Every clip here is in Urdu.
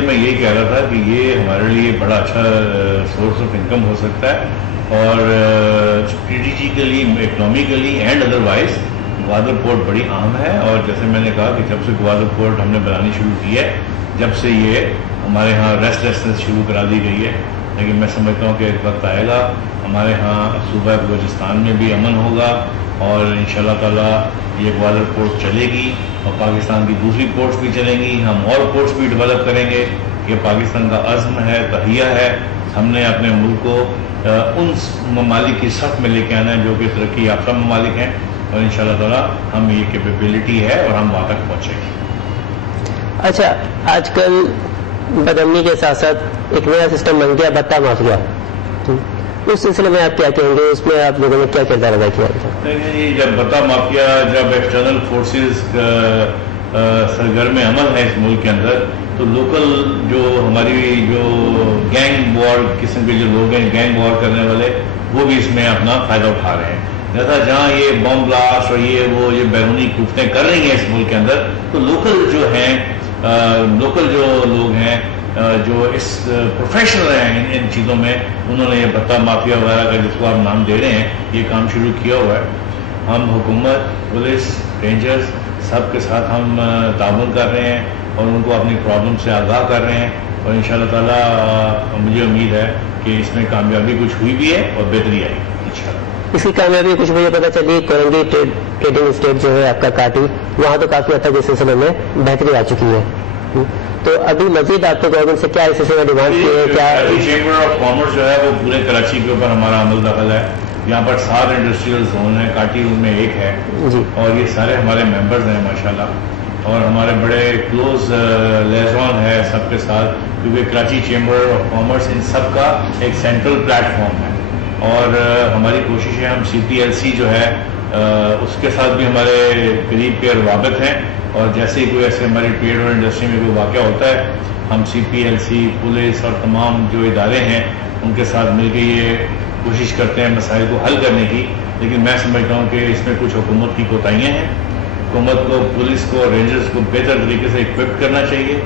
بیسیکلی میں یہی کہہ رہا تھا کہ یہ ہمارے لیے بڑا اچھا سورس آف انکم ہو سکتا ہے، اور strategically, economically and otherwise Gwadar port بڑی اہم ہے. اور جیسے میں نے کہا کہ جب سے گوادر پورٹ ہم نے بنانی شروع کی ہے، جب سے یہ ہمارے ہاں ریسٹلیسنس شروع کرا دی گئی ہے، لیکن میں سمجھتا ہوں کہ ایک وقت آئے گا ہمارے ہاں صوبہ بلوچستان میں بھی امن ہوگا، اور انشاءاللہ تعالیٰ یہ گوادر پورٹ چلے گی، اور پاکستان کی دوسری پورٹس بھی چلیں گی. ہم اور پورٹس بھی ڈیولپ کریں گے. یہ پاکستان کا عزم ہے، تہیہ ہے. ہم نے اپنے ملک کو ان ممالک کی صف میں لے کے آنا ہے جو کہ ترقی یافتہ ممالک ہیں، اور انشاءاللہ تعالیٰ ہم یہ کیپیبلٹی ہے اور ہم وہاں تک پہنچیں گے. اچھا، آج کل بدامنی کے ساتھ ساتھ ایک نیا سسٹم بن گیا بتہ مافیا، اس سلسلے میں آپ کیا کہیں گے؟ اس میں آپ لوگوں نے کیا کردار ادا کیا؟ جب بتہ مافیا، جب ایکسٹرنل فورسز سرگرم عمل ہے اس ملک کے اندر، تو لوکل جو ہماری جو گینگ وار قسم کے جو لوگ ہیں، گینگ وار کرنے والے، وہ بھی اس میں اپنا فائدہ اٹھا رہے ہیں. جیسا جہاں یہ بم بلاسٹ اور یہ بیرونی کوفتیں کر رہی ہیں اس ملک کے اندر، تو لوکل جو ہیں، لوکل جو لوگ ہیں جو اس پروفیشنل ہیں ان چیزوں میں، انہوں نے یہ بتہ مافیا وغیرہ کا جس کو آپ نام دے رہے ہیں، یہ کام شروع کیا ہوا ہے. ہم حکومت، پولیس، رینجرز سب کے ساتھ ہم تعاون کر رہے ہیں اور ان کو اپنی پرابلم سے آگاہ کر رہے ہیں، اور انشاءاللہ تعالیٰ مجھے امید ہے کہ اس میں کامیابی کچھ ہوئی بھی ہے اور بہتری آئی انشاءاللہ. اس کی کامیابی کچھ مجھے پتہ چلی، کورنگی ٹریڈنگ اسٹیٹ جو ہے آپ کا کاٹی، وہاں تو کافی حد تک اس سلسلے میں بہتری آ چکی ہے. تو ابھی مزید آپ کو گورنمنٹ سے کیا اس سلسلے میں ڈیمانڈ کی ہے؟ کیا چیمبر آف کامرس جو ہے وہ پورے کراچی کے اوپر ہمارا عمل دخل ہے. یہاں پر 7 انڈسٹریل زون ہیں، کاٹی ان میں ایک ہے جی، اور یہ سارے ہمارے ممبرز ہیں ماشاءاللہ، اور ہمارے بڑے کلوز لیزون ہے سب کے ساتھ، کیونکہ کراچی چیمبر آف کامرس ان سب کا ایک سینٹرل پلیٹ فارم ہے. اور ہماری کوشش ہے، ہم CPLC جو ہے اس کے ساتھ بھی ہمارے قریب کے روابط ہیں، اور جیسے ہی کوئی ایسے ہماری ٹریڈ اور انڈسٹری میں کوئی واقعہ ہوتا ہے، ہم CPLC، پولیس اور تمام جو ادارے ہیں ان کے ساتھ مل کے یہ کوشش کرتے ہیں مسائل کو حل کرنے کی. لیکن میں سمجھتا ہوں کہ اس میں کچھ حکومت کی کوتاہیاں ہیں. حکومت کو، پولیس کو، رینجرز کو بہتر طریقے سے اکوپ کرنا چاہیے،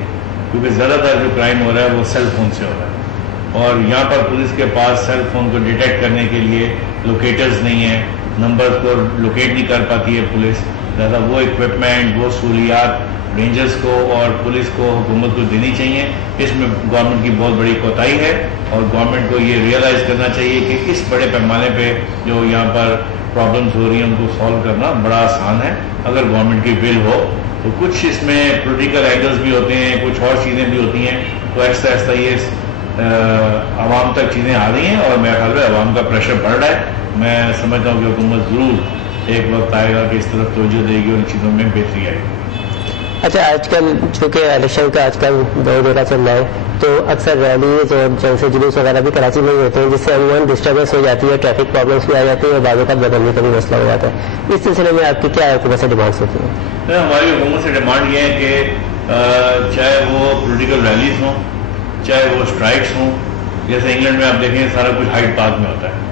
کیونکہ زیادہ تر جو کرائم ہو رہا ہے وہ سیل فون سے ہو رہا ہے، اور یہاں پر پولیس کے پاس سیل فون کو ڈیٹیکٹ کرنے کے لیے لوکیٹرز نہیں ہیں، نمبر کو لوکیٹ نہیں کر پاتی ہے پولیس. لہٰذا وہ اکوپمنٹ، وہ سہولیات رینجرز کو اور پولیس کو، حکومت کو دینی چاہیے. اس میں گورنمنٹ کی بہت بڑی کوتاہی ہے، اور گورنمنٹ کو یہ ریئلائز کرنا چاہیے کہ اس بڑے پیمانے پہ جو یہاں پر پرابلمس ہو رہی ہیں ان کو سالو کرنا بڑا آسان ہے اگر گورنمنٹ کی ول ہو. تو کچھ اس میں پولیٹیکل اینگلز بھی ہوتے ہیں، کچھ اور چیزیں بھی ہوتی ہیں، تو آہستہ آہستہ یہ عوام تک چیزیں آ رہی ہیں، اور میرے خیال میں عوام کا پریشر بڑھ رہا ہے. میں سمجھتا ہوں کہ حکومت ضرور ایک وقت آئے گا کہ اس طرف توجہ دے گی اور ان چیزوں میں بہتری آئے گی. اچھا، آج کل چونکہ الیکشن کا آج کل دورہ چل رہا ہے، تو اکثر ریلیز اور جلسے جلوس وغیرہ بھی کراچی میں ہی ہوتے ہیں، جس سے عموماً ڈسٹربنس ہو جاتی ہے، ٹریفک پرابلمس بھی آ جاتی ہے، اور بعض اوقات بدلنے کا بھی مسئلہ ہو جاتا ہے. اس سلسلے میں آپ کی کیا حکومت سے ڈیمانڈس ہوتی ہیں؟ ہماری حکومت سے ڈیمانڈ یہ ہے کہ چاہے وہ پولیٹیکل ریلیز ہوں، چاہے وہ اسٹرائکس ہوں، جیسے انگلینڈ میں آپ دیکھیں سارا کچھ ہائیڈ پارک میں ہوتا ہے.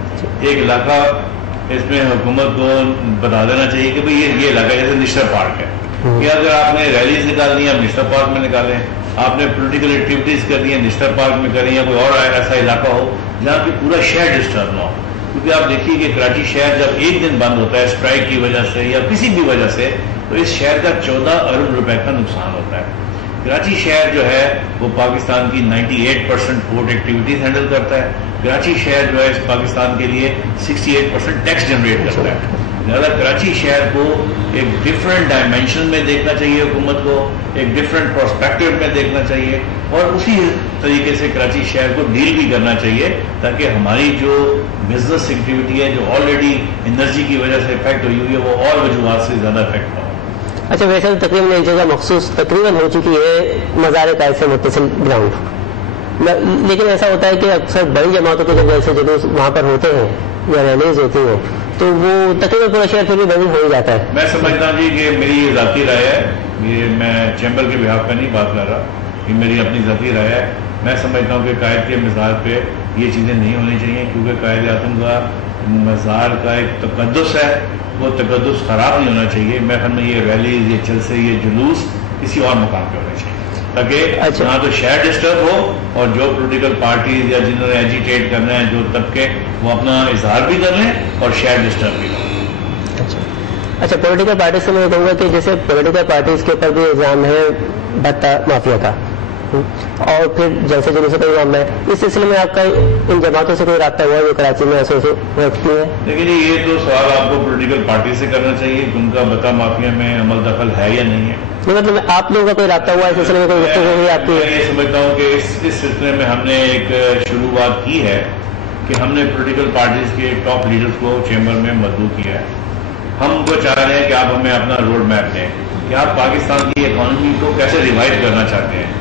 ایک علاقہ اس میں حکومت کو بتا دینا چاہیے کہ بھئی یہ علاقہ جیسے نشتر پارک ہے، کہ اگر آپ نے ریلیز نکالنی ہے آپ نشتر پارک میں نکالیں، آپ نے پولیٹیکل ایکٹیویٹیز کرنی ہے نشتر پارک میں کریں، یا کوئی اور ایسا علاقہ ہو جہاں کہ پورا شہر ڈسٹرب نہ ہو. کیونکہ آپ دیکھیے کہ کراچی شہر جب ایک دن بند ہوتا ہے اسٹرائک کی وجہ سے یا کسی بھی وجہ سے، تو اس شہر کا 14 ارب روپے کا نقصان ہوتا ہے. کراچی شہر جو ہے وہ پاکستان کی 98% پورٹ ایکٹیویٹیز ہینڈل کرتا ہے. کراچی شہر جو ہے اس پاکستان کے لیے 68% ٹیکس جنریٹ کرتا ہے. لہٰذا کراچی شہر کو ایک ڈفرینٹ ڈائمینشن میں دیکھنا چاہیے، حکومت کو ایک ڈفرینٹ پرسپیکٹو میں دیکھنا چاہیے، اور اسی طریقے سے کراچی شہر کو ڈیل بھی کرنا چاہیے، تاکہ ہماری جو بزنس ایکٹیویٹی ہے جو آلریڈی انرجی کی وجہ سے افیکٹ ہوئی ہوئی ہے وہ اور وجوہات سے زیادہ افیکٹ ہو. اچھا، ویسے تو تقریباً ایک جگہ مخصوص تقریباً ہو چکی ہے مزار قائد سے متصل گراؤنڈ، لیکن ایسا ہوتا ہے کہ اکثر بڑی جماعتوں کے جب جیسے جلوس وہاں پر ہوتے ہیں یا ریلیز ہوتی ہیں تو وہ تقریباً پورا شہر پھر بھی بند ہو ہی جاتا ہے. میں سمجھتا ہوں جی کہ میری یہ ذاتی رائے ہے، یہ میں چیمبر کے بحاف پہ نہیں بات کر رہا، یہ میری اپنی ذاتی رائے ہے. میں سمجھتا ہوں کہ قائد کے مزار پہ یہ چیزیں نہیں ہونی چاہیے، کیونکہ قائد اعظم کا مزار کا ایک تقدس ہے، وہ تقدس خراب نہیں ہونا چاہیے. میں خیال میں یہ ریلیز، یہ جلسے، یہ جلوس کسی اور مقام پہ ہونے چاہیے. تاکہ نہ تو شہر ڈسٹرب ہو اور جو پولیٹیکل پارٹیز یا جنہوں نے ایجیٹیٹ کرنا ہے جو طبقے وہ اپنا اظہار بھی کر لیں اور شہر ڈسٹرب بھی کریں. اچھا پولیٹیکل پارٹی سے میں کہوں گا کہ جیسے پولیٹیکل پارٹیز کے اوپر بھی الزام ہے بھتہ مافیا کا اور پھر جلسے جلوسوں کا معاملہ ہے. اس سلسلے میں آپ کا ان جماعتوں سے کوئی رابطہ ہوا ہے جو کراچی میں ایسے رکھتی ہے؟ لیکن یہ تو سوال آپ کو پولیٹیکل پارٹی سے کرنا چاہیے کہ ان کا بھتہ مافیا میں عمل دخل ہے یا نہیں ہے. مطلب آپ لوگوں کا کوئی رابطہ ہوا ہے اس سلسلے میں کوئی گفتگو ہوئی آپ کی؟ میں یہ سمجھتا ہوں کہ اس سلسلے میں ہم نے ایک شروعات کی ہے کہ ہم نے پولیٹیکل پارٹیز کے ٹاپ لیڈرز کو چیمبر میں مدعو کیا ہے. ہم کو چاہ رہے ہیں کہ آپ ہمیں اپنا روڈ میپ دیں کہ آپ پاکستان کی اکانومی کو کیسے ریوائو کرنا چاہتے ہیں,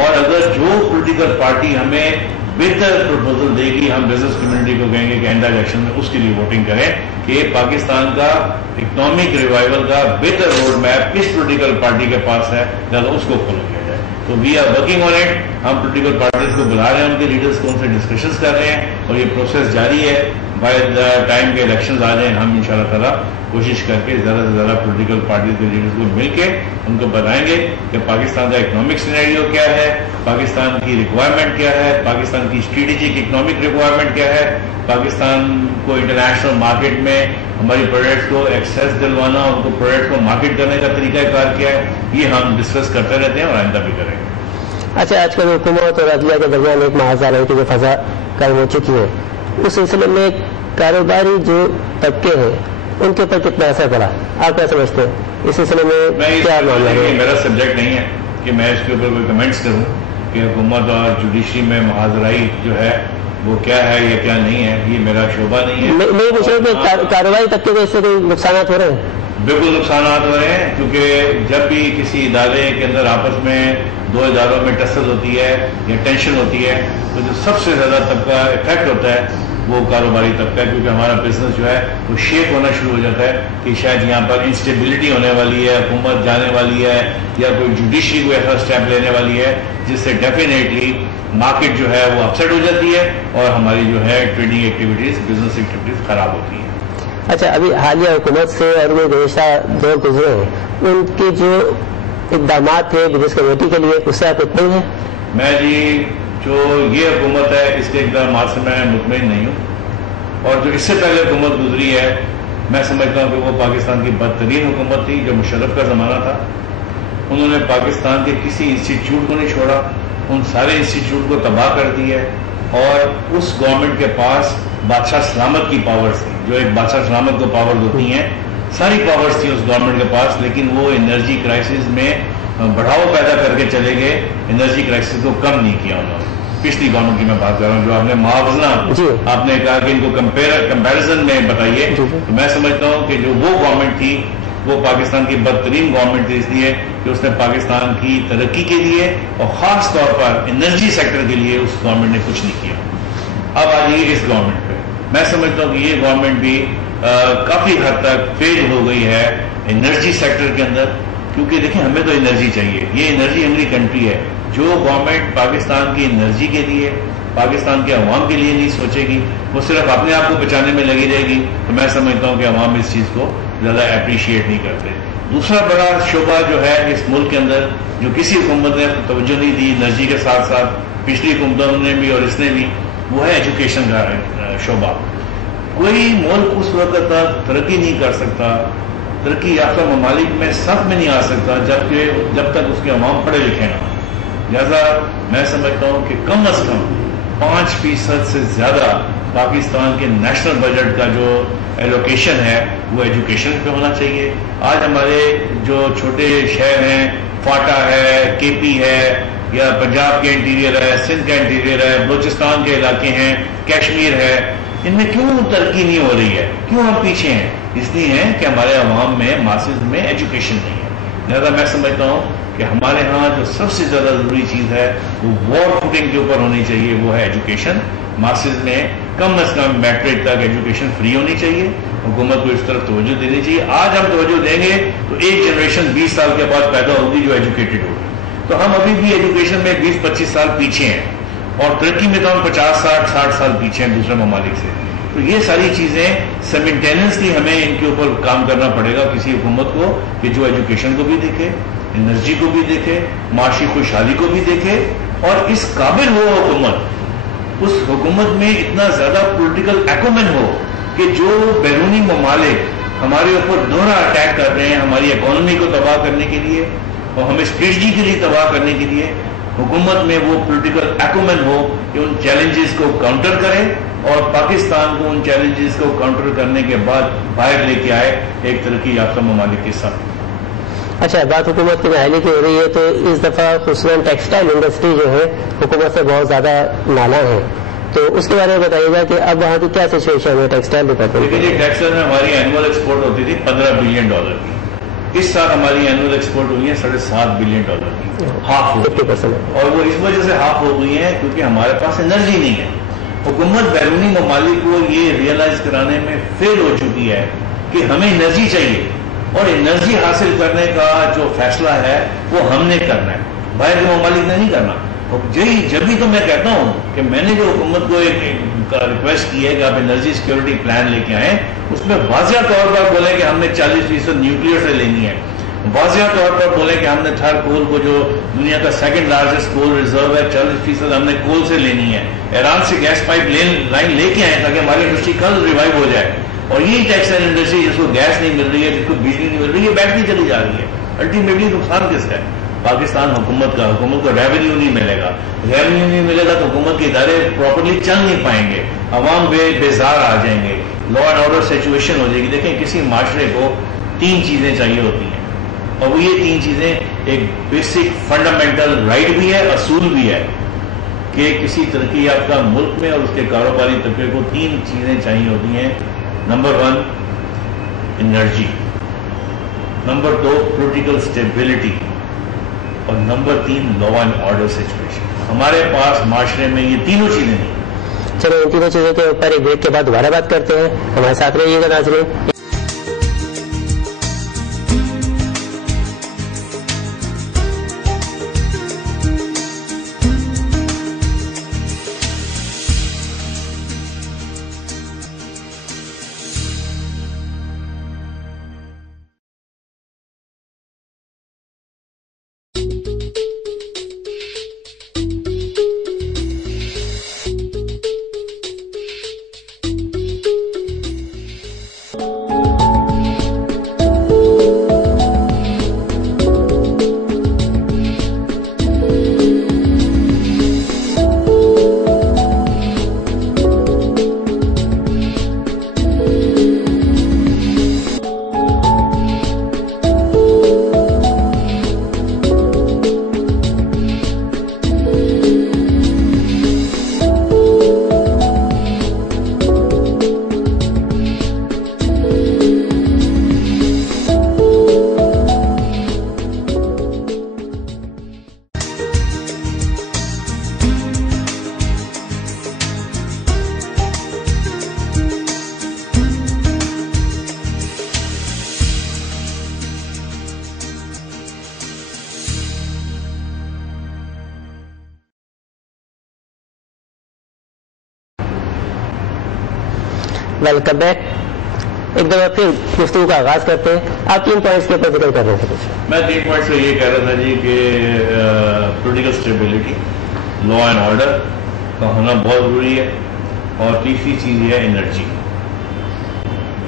اور اگر جو پولیٹیکل پارٹی ہمیں بہتر پروپوزل دے گی ہم بزنس کمیونٹی کو کہیں گے کہ آئندہ الیکشن میں اس کے لیے ووٹنگ کریں کہ پاکستان کا اکنامک ریوائول کا بہتر روڈ میپ کس پولیٹیکل پارٹی کے پاس ہے لہٰذا اس کو فالو کیا جائے. تو we are working on it. ہم پولیٹیکل پارٹیز کو بلا رہے ہیں, ان کے لیڈرز کو ان سے ڈسکشنز کر رہے ہیں اور یہ پروسیس جاری ہے. بائی دا ٹائم کے الیکشنز آ جائیں ہم ان شاء اللہ تعالیٰ کوشش کر کے زیادہ سے زیادہ پولیٹیکل پارٹیز کے لیڈرز کو مل کے ان کو بتائیں گے کہ پاکستان کا اکنامک سینیریو کیا ہے, پاکستان کی ریکوائرمنٹ کیا ہے, پاکستان کی اسٹریٹجک اکنامک ریکوائرمنٹ کیا ہے, پاکستان کو انٹرنیشنل مارکیٹ میں ہماری پروڈکٹس کو ایکسیس دلوانا, ان کو پروڈکٹس کو مارکیٹ کرنے کا طریقہ کار کیا ہے, یہ ہم ڈسکس کرتے رہتے ہیں اور آئندہ بھی کریں گے. اچھا آج کل حکومت اور عدلیہ کے درمیان ایک محاذ آ رہی تھی جو فضا قائم ہو چکی ہے, اس سلسلے میں کاروباری جو طبقے ہیں ان کے اوپر کتنا اثر پڑا آپ کیا سمجھتے ہیں اس سلسلے میں کیا معاملہ ہے؟ میرا سبجیکٹ نہیں ہے کہ میں اس کے اوپر کوئی کمنٹس کروں کہ حکومت اور جوڈیشری میں محاذرائی جو ہے وہ کیا ہے یا کیا نہیں ہے, یہ میرا شعبہ نہیں ہے. میں پوچھ رہا ہوں کہ کاروباری طبقے کو اس سے کوئی نقصانات ہو رہے ہیں؟ بالکل نقصانات ہو رہے ہیں, کیونکہ جب بھی کسی ادارے کے اندر آپس میں دو اداروں میں ٹسل ہوتی ہے یا ٹینشن ہوتی ہے تو جو سب سے زیادہ طبقہ افیکٹ ہوتا ہے وہ کاروباری طبقہ ہے, کیونکہ ہمارا بزنس جو ہے وہ شیک ہونا شروع ہو جاتا ہے کہ شاید یہاں پر انسٹیبلٹی ہونے والی ہے, حکومت جانے والی ہے یا کوئی جوڈیشری کوئی ایسا اسٹیپ لینے والی ہے جس سے ڈیفینیٹلی مارکیٹ جو ہے وہ اپسیٹ ہو جاتی ہے اور ہماری جو ہے ٹریڈنگ ایکٹیویٹیز بزنس ایکٹیویٹیز خراب ہوتی ہیں. اچھا ابھی حالیہ حکومت سے اور وہ گزشتہ دور گزرے ہیں ان کے جو اقدامات تھے بزنس کمیٹی کے لیے اس سے آپ مطمئن ہیں؟ میں جی جو یہ حکومت ہے اس کے اقدامات سے میں مطمئن نہیں ہوں, اور جو اس سے پہلے حکومت گزری ہے میں سمجھتا ہوں کہ وہ پاکستان کی بدترین حکومت تھی. جو مشرف کا زمانہ تھا انہوں نے پاکستان کے کسی انسٹیٹیوٹ کو نہیں چھوڑا, ان سارے انسٹیٹیوٹ کو تباہ کر دی ہے, اور اس گورنمنٹ کے پاس بادشاہ سلامت کی پاورز تھی, جو ایک بادشاہ سلامت کو پاورز ہوتی ہیں, ساری پاورز تھی اس گورنمنٹ کے پاس, لیکن وہ انرجی کرائسس میں بڑھاؤ پیدا کر کے چلے گئے, انرجی کرائسس کو کم نہیں کیا انہوں نے. پچھلی گورنمنٹ کی میں بات کر رہا ہوں, جو آپ نے معاوضہ آپ نے کہا کہ ان کو کمپیریزن میں بتائیے, تو میں سمجھتا ہوں کہ جو وہ گورنمنٹ تھی وہ پاکستان کی بدترین گورنمنٹ تھی, اس لیے کہ اس نے پاکستان کی ترقی کے لیے اور خاص طور پر انرجی سیکٹر کے لیے اس گورنمنٹ نے کچھ نہیں کیا. اب آئیے اس گورنمنٹ پہ, میں سمجھتا ہوں کہ یہ گورنمنٹ بھی کافی حد تک فیل ہو گئی ہے انرجی سیکٹر کے اندر, کیونکہ دیکھیں ہمیں تو انرجی چاہیے, یہ انرجی ہنگری کنٹری ہے. جو گورنمنٹ پاکستان کی انرجی کے لیے پاکستان کے عوام کے لیے نہیں سوچے گی, وہ صرف اپنے آپ کو بچانے میں لگی رہے گی, تو میں سمجھتا ہوں کہ عوام اس چیز کو زیادہ اپریشیٹ نہیں کرتے. دوسرا بڑا شعبہ جو ہے اس ملک کے اندر جو کسی حکومت نے توجہ نہیں دی انرجی کے ساتھ ساتھ, پچھلی حکومتوں نے بھی اور اس نے بھی, وہ ہے ایجوکیشن کا شعبہ. کوئی ملک اس وقت تک ترقی نہیں کر سکتا, ترقی یافتہ ممالک میں صف میں نہیں آ سکتا جب تک اس کے عوام پڑھے لکھے نہ ہوں. لہذا میں سمجھتا ہوں کہ کم از کم 5% سے زیادہ پاکستان کے نیشنل بجٹ کا جو ایلوکیشن ہے وہ ایجوکیشن پہ ہونا چاہیے. آج ہمارے جو چھوٹے شہر ہیں, فاٹا ہے, کے پی ہے, یا پنجاب کے انٹیریئر ہے, سندھ کا انٹیریئر ہے, بلوچستان کے علاقے ہیں, کشمیر ہے, ان میں کیوں ترقی نہیں ہو رہی ہے, کیوں ہم پیچھے ہیں؟ اس لیے ہے کہ ہمارے عوام میں ماسز میں ایجوکیشن نہیں ہے. لہذا میں سمجھتا ہوں کہ ہمارے ہاں جو سب سے زیادہ ضروری چیز ہے وہ وار فوٹنگ کے اوپر ہونی چاہیے, وہ ہے ایجوکیشن. ماسز میں کم از کم میٹرک تک ایجوکیشن فری ہونی چاہیے, حکومت کو اس طرف توجہ دینی چاہیے. آج ہم توجہ دیں گے تو ایک جنریشن 20 سال کے بعد پیدا ہوگی جو ایجوکیٹڈ ہوگی, تو ہم ابھی بھی ایجوکیشن میں 20-25 سال پیچھے ہیں, اور ترقی میں تو ہم 50-60 سال پیچھے ہیں دوسرے ممالک سے. تو یہ ساری چیزیں سیمنٹینسلی ہمیں ان کے اوپر کام کرنا پڑے گا کسی حکومت کو کہ جو ایجوکیشن کو بھی دیکھے, انرجی کو بھی دیکھے, معاشی خوشحالی کو بھی دیکھے, اور اس قابل ہو حکومت, اس حکومت میں اتنا زیادہ پولیٹیکل ایکومن ہو کہ جو بیرونی ممالک ہمارے اوپر دوہرا اٹیک کر رہے ہیں ہماری اکانومی کو تباہ کرنے کے لیے اور ہمیں اسٹریٹجی کے لیے تباہ کرنے کے لیے, حکومت میں وہ پولیٹیکل ایکومن ہو کہ ان چیلنجز کو کاؤنٹر کرے اور پاکستان کو ان چیلنجز کو کاؤنٹر کرنے کے بعد باہر لے کے آئے ایک ترقی یافتہ ممالک کے ساتھ. اچھا, بات حکومت کی بحالی کی ہو رہی ہے تو اس دفعہ خصوصاً ٹیکسٹائل انڈسٹری جو ہے حکومت سے بہت زیادہ نالا ہے, تو اس کے بارے میں بتائیے گا کہ اب وہاں کی کیا سچویشن ہے ٹیکسٹائل ڈپارٹمنٹ. دیکھیے, ٹیکسٹائل میں ہماری اینول ایکسپورٹ ہوتی تھی $15 بلین کی, اس سال ہماری اینول ایکسپورٹ ہوئی ہے $7.5 بلین کی, ہاف 50%, اور وہ اس وجہ سے ہاف ہو گئی ہیں کیونکہ ہمارے پاس انرجی نہیں ہے. حکومت بیرونی ممالک کو یہ ریئلائز کرانے میں فیل ہو چکی ہے کہ ہمیں انرجی چاہیے, اور انرجی حاصل کرنے کا جو فیصلہ ہے وہ ہم نے کرنا ہے, باہر کے ممالک نے نہیں کرنا. جب بھی تو میں کہتا ہوں کہ میں نے جو حکومت کو ایک ریکویسٹ کی ہے کہ آپ انرجی سیکورٹی پلان لے کے آئیں, اس میں واضح طور پر بولیں کہ ہم نے 40% نیوکلیئر سے لینی ہے, واضح طور پر بولیں کہ ہم نے تھر کول کو جو دنیا کا سیکنڈ لارجسٹ کول ریزرو ہے 40% ہم نے کول سے لینی ہے, ایران سے گیس پائپ لائن لے کے آئیں تاکہ ہماری انڈسٹری کل ریوائو ہو جائے. اور یہی ٹیکسٹائل انڈسٹری جس کو گیس نہیں مل رہی ہے, جس کو بجلی نہیں مل رہی ہے, بیٹھتی چلی جا رہی ہے. الٹیمیٹلی نقصان کس کا ہے؟ پاکستان حکومت کا. حکومت کو ریونیو نہیں ملے گا, ریونیو نہیں ملے گا تو حکومت کے ادارے پراپرلی چل نہیں پائیں گے, عوام بیزار آ جائیں گے, لا اینڈ آرڈر سچویشن ہو جائے گی. دیکھیں, کسی معاشرے کو 3 چیزیں چاہیے ہوتی ہیں, اور وہ یہ 3 چیزیں ایک بیسک فنڈامنٹل رائٹ بھی ہے, اصول بھی ہے کہ کسی ترقی یافتہ ملک میں اور اس کے کاروباری طبقے کو 3 چیزیں چاہیے ہوتی ہیں. Number 1 energy, number 2 political stability, اور number 3 law and order situation. ہمارے پاس معاشرے میں یہ تینوں چیزیں نہیں. چلو, ان تینوں چیزوں کے اوپر ایک بریک کے بعد دوبارہ بات کرتے ہیں. ہمارے ساتھ رہیے گا ناظرین. Welcome back. ایک دفعہ پھر گفتگو کا آغاز کرتے ہیں. آپ 3 پوائنٹس کے اوپر ذکر کر رہے تھے. میں 3 پوائنٹ سے یہ کہہ رہا تھا جی کہ political stability, law and order کا ہونا بہت ضروری ہے, اور تیسری چیز یہ ہے انرجی.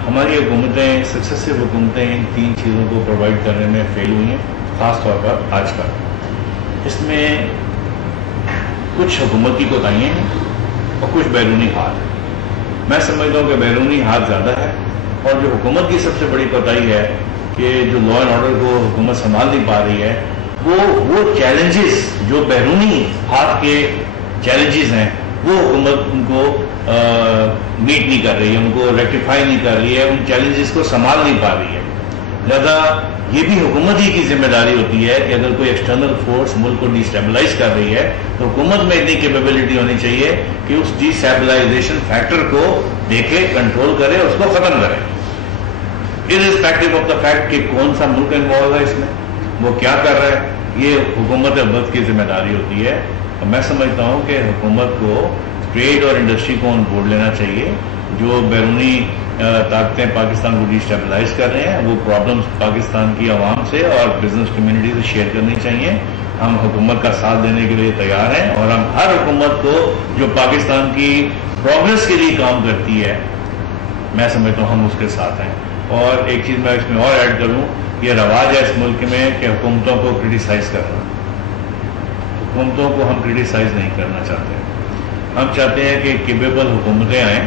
ہماری حکومتیں, سکسیسو حکومتیں ان 3 چیزوں کو پرووائڈ کرنے میں فیل ہوئی ہیں, خاص طور پر آج کل. اس میں کچھ حکومت کی کوتاہیاں ہیں اور کچھ بیرونی ہاتھ. میں سمجھتا ہوں کہ بیرونی ہاتھ زیادہ ہے, اور جو حکومت کی سب سے بڑی کوتاہی ہے کہ جو لا اینڈ آرڈر کو حکومت سنبھال نہیں پا رہی ہے, وہ چیلنجز جو بیرونی ہاتھ کے چیلنجز ہیں وہ حکومت ان کو میٹ نہیں کر رہی ہے, ان کو ریکٹیفائی نہیں کر رہی ہے, ان چیلنجز کو سنبھال نہیں پا رہی ہے. لہذا یہ بھی حکومت ہی کی ذمہ داری ہوتی ہے کہ اگر کوئی ایکسٹرنل فورس ملک کو ڈی اسٹیبلائز کر رہی ہے تو حکومت میں اتنی کیپیبلٹی ہونی چاہیے کہ اس ڈی اسٹیبلائزیشن فیکٹر کو دیکھے, کنٹرول کرے, اس کو ختم کرے, ارسپیکٹو آف دا فیکٹ کہ کون سا ملک انوالو ہے اس میں, وہ کیا کر رہا ہے. یہ حکومت وقت کی ذمہ داری ہوتی ہے. اور میں سمجھتا ہوں کہ حکومت کو ٹریڈ اور انڈسٹری کو آن بورڈ لینا چاہیے. جو بیرونی طاقتیں پاکستان کو ڈیسٹیبلائز کر رہے ہیں، وہ پرابلمس پاکستان کی عوام سے اور بزنس کمیونٹی سے شیئر کرنی چاہیے. ہم حکومت کا ساتھ دینے کے لیے تیار ہیں، اور ہم ہر حکومت کو جو پاکستان کی پروگرس کے لیے کام کرتی ہے، میں سمجھتا ہوں ہم اس کے ساتھ ہیں. اور ایک چیز میں اس میں اور ایڈ کروں، یہ رواج ہے اس ملک میں کہ حکومتوں کو کرٹیسائز کرنا. حکومتوں کو ہم کرٹیسائز نہیں کرنا چاہتے. ہم چاہتے ہیں کہ کیپیبل حکومتیں آئیں،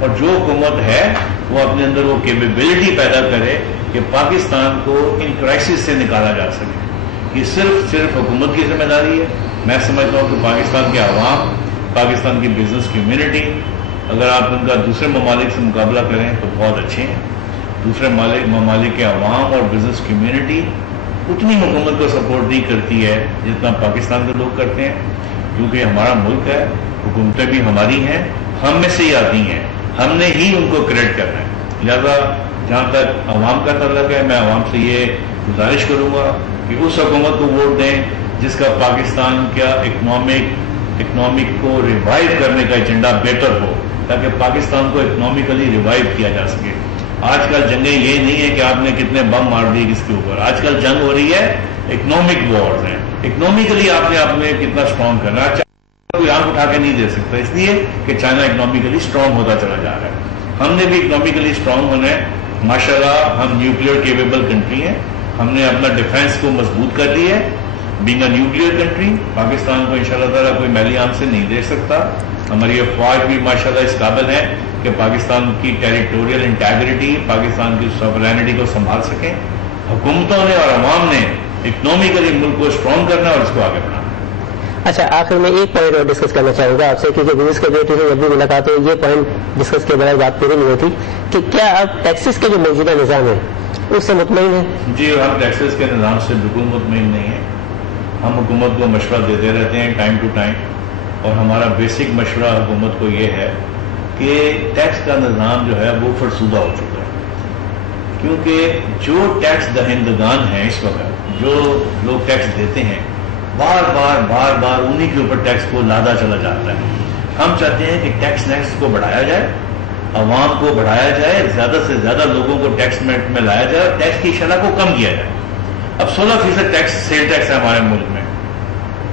اور جو حکومت ہے وہ اپنے اندر وہ کیپیبلٹی پیدا کرے کہ پاکستان کو ان کرائسس سے نکالا جا سکے. یہ صرف حکومت کی ذمہ داری ہے. میں سمجھتا ہوں کہ پاکستان کے عوام، پاکستان کی بزنس کمیونٹی، اگر آپ ان کا دوسرے ممالک سے مقابلہ کریں تو بہت اچھے ہیں. دوسرے ممالک کے عوام اور بزنس کمیونٹی اتنی حکومت کو سپورٹ نہیں کرتی ہے جتنا پاکستان کے لوگ کرتے ہیں، کیونکہ ہمارا ملک ہے، حکومتیں بھی ہماری ہیں، ہم میں سے ہی آتی ہیں، ہم نے ہی ان کو کریڈٹ کرنا ہے. لہذا جہاں تک عوام کا تعلق ہے، میں عوام سے یہ گزارش کروں گا کہ اس حکومت کو ووٹ دیں جس کا پاکستان کا اکنامک کو ریوائیو کرنے کا ایجنڈا بہتر ہو، تاکہ پاکستان کو اکنامکلی ریوائیو کیا جا سکے. آج کل جنگیں یہ نہیں ہے کہ آپ نے کتنے بم مار دیے کس کے اوپر. آج کل جنگ ہو رہی ہے، اکنامک وارز ہیں. اکنامکلی آپ نے کتنا اسٹرانگ کرنا ہے. کوئی آنکھ اٹھا کے نہیں دے سکتا، اس لیے کہ چائنا اکنامکلی اسٹرانگ ہوتا چلا جا رہا ہے. ہم نے بھی اکنامکلی اسٹرانگ ہونا ہے. ماشاءاللہ ہم نیوکلیئر کیپیبل کنٹری ہیں. ہم نے اپنا ڈیفینس کو مضبوط کر لی ہے. Being a nuclear country, Pakistan کو انشاءاللہ تعالیٰ کوئی میلی آنکھ سے نہیں دے سکتا. ہماری افواج بھی ماشاءاللہ اس قابل ہے کہ پاکستان کی ٹیریٹوریل انٹیگریٹی، پاکستان کی سوورینٹی کو سنبھال سکیں. حکومتوں نے اور عوام نے اکنامکلی ملک کو اسٹرانگ کرنا اور اس کو آگے بڑھانا. اچھا، آخر میں ایک پوائنٹ اور ڈسکس کرنا چاہوں گا آپ سے، کیونکہ بزنس کمیونٹی سے جب بھی ملاقات ہو یہ پوائنٹ ڈسکس کے بغیر بات پوری نہیں ہوتی، کہ کیا آپ ٹیکسز کا جو موجودہ نظام ہے اس سے مطمئن ہیں؟ جی، ہم ٹیکسز کے نظام سے بالکل مطمئن نہیں ہیں. ہم حکومت کو مشورہ دیتے رہتے ہیں ٹائم ٹو ٹائم، اور ہمارا بیسک مشورہ حکومت کو یہ ہے کہ ٹیکس کا نظام جو ہے وہ فرسودہ ہو چکا ہے. کیونکہ جو ٹیکس دہندگان ہیں اس وقت، جو لوگ ٹیکس دیتے ہیں، بار بار انہی کے اوپر ٹیکس کو لادا چلا جاتا ہے. ہم چاہتے ہیں کہ ٹیکس نیکس کو بڑھایا جائے، عوام کو بڑھایا جائے، زیادہ سے زیادہ لوگوں کو ٹیکس میں لایا جائے، اور ٹیکس کی شرح کو کم کیا جائے. اب 16% ٹیکس سیل ٹیکس ہے ہمارے ملک میں.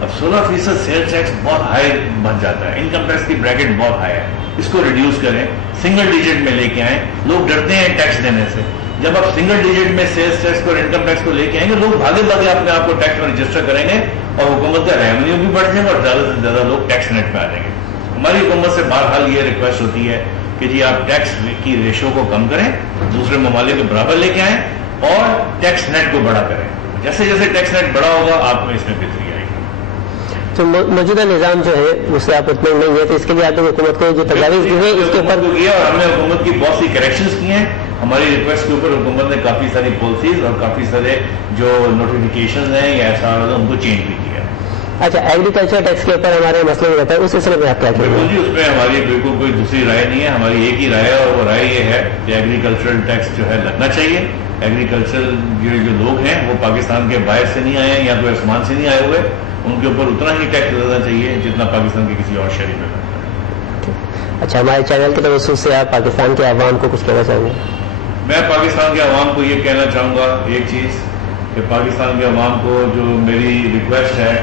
اب 16% سیل ٹیکس بہت ہائی بن جاتا ہے. انکم ٹیکس کی بریکٹ بہت ہائی ہے. اس کو ریڈیوس کریں، سنگل ڈیجٹ میں لے کے آئیں. لوگ ڈرتے ہیں ٹیکس دینے سے. جب آپ سنگل ڈیجٹ میں سیلز ٹیکس کو اور انکم ٹیکس کو لے کے آئیں گے، لوگ بھاگے اپنے آپ کو ٹیکس میں رجسٹر کریں گے، اور حکومت کا ریونیو بھی بڑھ جائے گا، اور زیادہ سے زیادہ لوگ ٹیکس نیٹ میں آ جائیں گے. ہماری حکومت سے بہرحال یہ ریکویسٹ ہوتی ہے کہ جی آپ ٹیکس کی ریشو کو کم کریں، دوسرے ممالک کے برابر لے کے آئیں، اور ٹیکس نیٹ کو بڑا کریں. جیسے جیسے ٹیکس نیٹ بڑا ہوگا آپ میں اس میں بہتری آئے گی. تو موجودہ نظام جو ہے اس سے آپ مطمئن نہیں ہے، تو اس کے لیے آپ نے حکومت کو جو تجاویز دی ہیں اس کے اوپر کیا، اور ہم نے حکومت کی بہت سی کریکشنز کی ہیں. ہماری ریکویسٹ کے اوپر حکومت نے کافی ساری پالیسیز اور کافی سارے جو نوٹیفیکیشن ہیں یا ایسا ان کو چینج بھی کیا. اچھا، ایگریکلچر ٹیکس کے اوپر ہمارے مسئلے میں رہتا ہے، اس سلسلے میں آپ کیا کہیں گے؟ جی، اس میں ہماری بالکل کوئی دوسری رائے نہیں ہے. ہماری ایک ہی رائے ہے، اور وہ رائے یہ ہے کہ ایگریکلچرل ٹیکس جو ہے لگنا چاہیے. ایگریکلچر جو لوگ ہیں وہ پاکستان کے باہر سے نہیں آئے ہیں یا کوئی آسمان سے نہیں آئے ہوئے، ان کے اوپر اتنا ہی ٹیکس لگنا چاہیے جتنا پاکستان کے کسی اور شہری پہ لگتا ہے. اچھا، ہمارے چینل کے توسط سے آپ پاکستان کے عوام کو کچھ کہنا چاہیں گے؟ میں پاکستان کے عوام کو یہ کہنا چاہوں گا ایک چیز، کہ پاکستان کے عوام کو جو میری ریکویسٹ ہے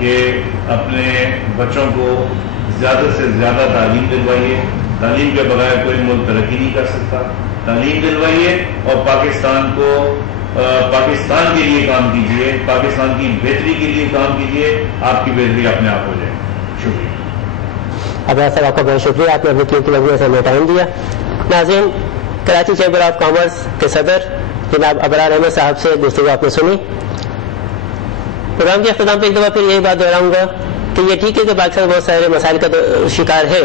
کہ اپنے بچوں کو زیادہ سے زیادہ تعلیم دلوائیے. تعلیم کے بغیر کوئی ملک ترقی نہیں کر سکتا. تعلیم دلوائیے اور پاکستان کو پاکستان کے لیے کام کیجیے، پاکستان کی بہتری کے لیے کام کیجیے. آپ کی بہتری اپنے آپ ہو جائے. شکریہ. ابرار صاحب آپ کا بہت شکریہ، آپ نے اپنی قیمتی وقت سے ہمیں ٹائم دیا. ناظرین، کراچی چیمبر آف کامرس کے صدر جناب ابرار احمد صاحب سے گفتگو آپ نے سنی. پروگرام کے اختتام پہ ایک دفعہ پھر یہی بات دہراؤں گا کہ یہ ٹھیک ہے کہ پاکستان بہت سارے مسائل کا شکار ہے،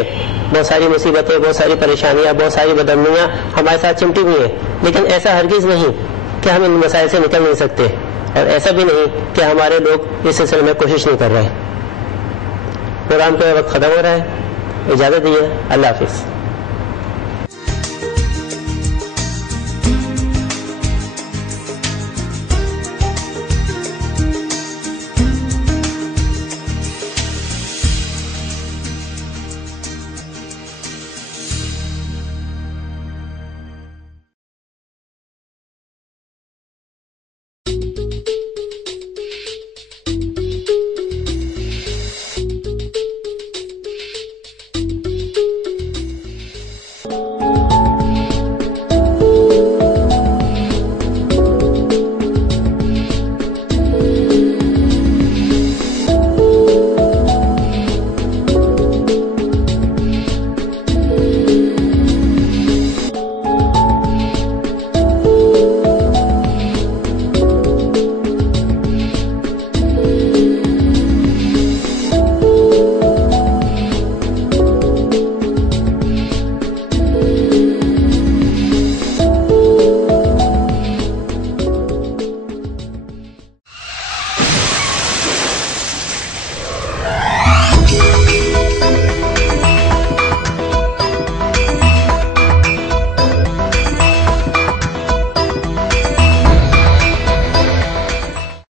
بہت ساری مصیبتیں، بہت ساری پریشانیاں، بہت ساری بدامنیاں ہمارے ساتھ چمٹی ہوئی ہیں، لیکن ایسا ہرگز نہیں کہ ہم ان مسائل سے نکل نہیں سکتے، اور ایسا بھی نہیں کہ ہمارے لوگ اس سلسلے میں کوشش نہیں کر رہے. پروگرام کا وقت ختم ہو رہا ہے، اجازت دیجیے. اللہ حافظ.